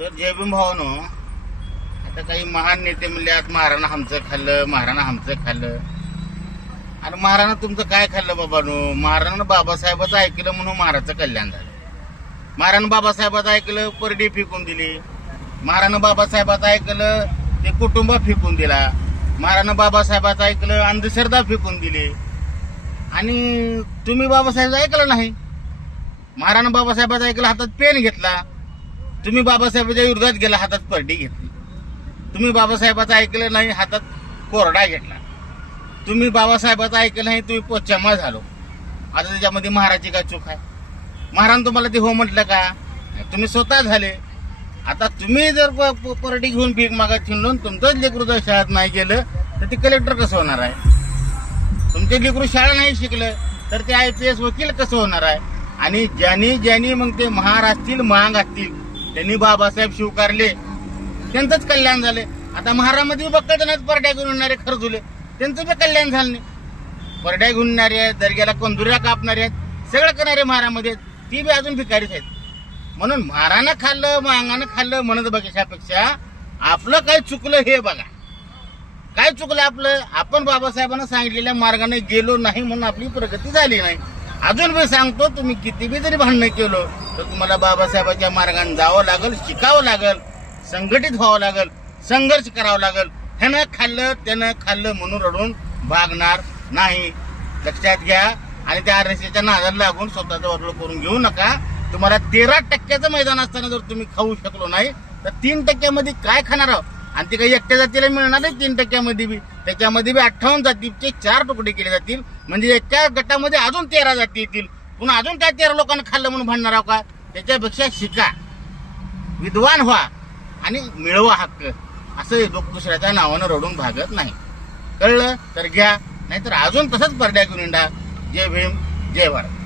तर जय भीम भावानो, आता काही महान नेते म्हणले आज महाराणा आमचं खाल्लं, महाराणा आमचं खाल्लं. आणि महाराणा तुमचं काय खाल्लं बाबानो? महाराणा बाबासाहेबाचं ऐकलं म्हणून महाराजचं कल्याण झालं. महाराणा बाबासाहेबाचं ऐकलं, परडी फेकून दिली. महाराणा बाबासाहेबाचं ऐकलं, ते कुटुंब फेकून दिला. महाराणा बाबासाहेबाचं ऐकलं, अंधश्रद्धा फेकून दिली. आणि तुम्ही बाबासाहेबाचं ऐकलं नाही. महाराणा बाबासाहेबाचं ऐकलं, हातात पेन घेतला. तुम्ही बाबासाहेबाच्या विरोधात गेला, हातात परडी घेतली. तुम्ही बाबासाहेबाचं ऐकलं नाही, हातात कोरडा घेतला. तुम्ही बाबासाहेबाचं ऐकलं नाही, तुम्ही पोचामा झालो. आता त्याच्यामध्ये महाराजची काय चूक आहे? महाराज तुम्हाला ते हो म्हटलं का? तुम्ही स्वतः झाले. आता तुम्ही जर परडी घेऊन भीक मागत फिरलो, तुमचंच लेकरू जर शाळेत नाही गेलं तर ते कलेक्टर कसं होणार आहे? तुमचे लेकरू शाळा नाही शिकलं तर ते IPS वकील कसं होणार आहे? आणि ज्यांनी मग ते महाराष्ट्रील महाग असतील त्यांनी बाबासाहेब स्वीकारले, त्यांचंच कल्याण झाले. आता महारामध्ये बघत नाहीत परड्या घेऊन येणारे खरजुले, त्यांचं बी कल्याण झालं नाही. परड्या घेऊन येणारे आहेत, दर्ग्याला कंदुऱ्या कापणारे आहेत, सगळं करणारे महारामध्ये ती बी अजून भिकारीच आहेत. म्हणून महारानं खाल्लं, महागानं खाल्लं म्हणत बघण्यापेक्षा आपलं काय चुकलं हे बघा. काय चुकलं आपलं? आपण बाबासाहेबांना सांगितलेल्या मार्गाने गेलो नाही म्हणून आपली प्रगती झाली नाही. अजून मी सांगतो, तुम्ही किती बी जरी भांडणं केलं तर तुम्हाला बाबासाहेबांच्या मार्गाने जावं लागल, शिकावं लागल, संघटित व्हावं लागल, संघर्ष करावा लागल. ह्यानं खाल्लं त्यानं खाल्लं म्हणून रडून भागणार नाही, लक्षात घ्या. आणि त्या RSSच्या नादाला लागून स्वतःचं वाटोळ करून घेऊ नका. तुम्हाला 13% मैदान असताना जर तुम्ही खाऊ शकलो नाही तर 3% काय खाणार आहोत? आणि ते काही एकट्या जातीला मिळणार नाही 3% बी. त्याच्यामध्ये बी 58 जातीचे 4 तुकडे केले जातील. म्हणजे एका गटामध्ये अजून 13 जाती येतील. पुन्हा अजून त्या 13 लोकांना खाल्लं म्हणून भांडणार आहोत का? त्याच्यापेक्षा शिका, विद्वान व्हा आणि मिळवा हक्क. असं लोक दुसऱ्याच्या नावानं रडून भागत नाही. कळलं तर घ्या, नाहीतर अजून तसंच परड्या घेऊन येणार. जय भीम, जय भारत.